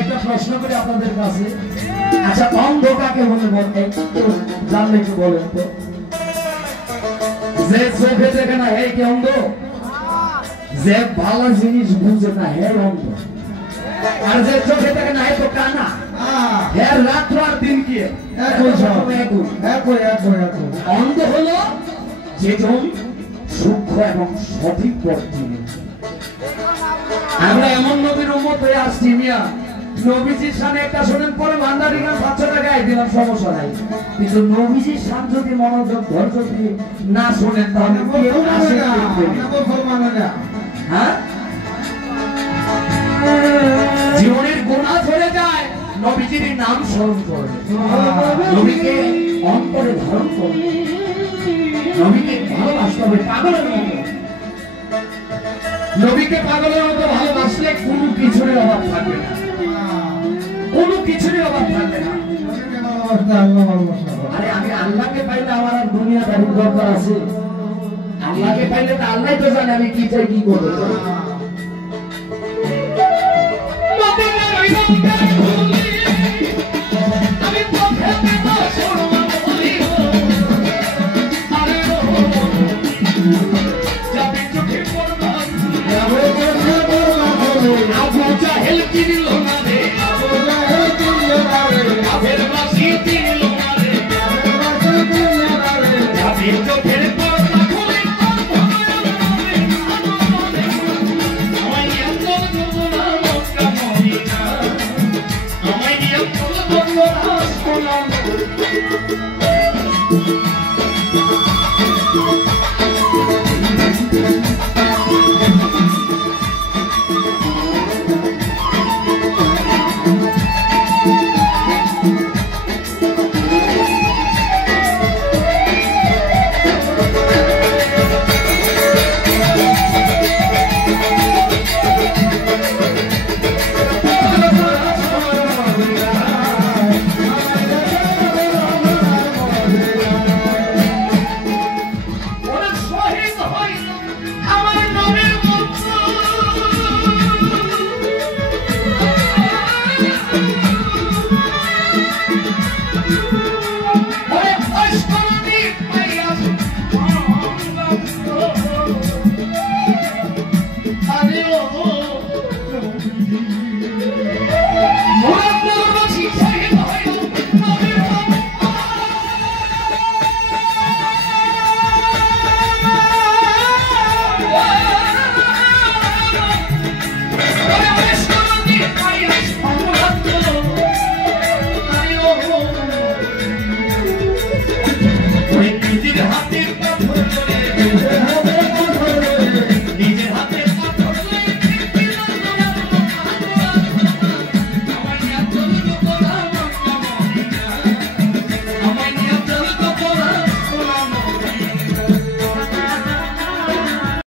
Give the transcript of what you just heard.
একটা প্রশ্ন করি আপনাদের কাছে, আচ্ছা অন্ধ কাকে বলে একটু জানলে একটু বলেন তো? যে চোখে দেখে না হে কি অন্ধ? যে ভালো জিনিস বুঝে না হে অন্ধ। আর যে চোখে দেখে না হে তো কানা। হে রাত্র আর দিন কি অন্ধ হলো যেজন সূক্ষ্ম এবং সঠিক পথ চিনে। আমরা এমন নবীর উম্মত হয়ে আসছি মিয়া, নবীজির শানে একটা শোনেন পরে ভান্ডারি গান 500 টাকায় দিলাম, সমস্যা নাই। কিন্তু নবীজির শান যদি মনোযোগ ধৈর্য দিয়ে না শোনেন তাহলে কেউ আসে না। হ্যাঁ, জীবনের গুনাহ ধরে যায় নবীজির নাম স্মরণ করে, নবীকে অন্তরে ধারণ করে, নবীকে ভালোবাসতে হবে পাগলের মতো। নবীকে পাগলের মতো ভালোবাসলে কোনো কিছুর অভাব থাকবে না, কোনো কিছুর অভাব থাকবে না। আরে আমি আল্লাহকে পাইলে আমার আর দুনিয়াদারির দরকার আছে? আল্লাহকে পাইলে তো আল্লাহ তো জানে আমি কি চাই কি করবো। Abu Jahil kini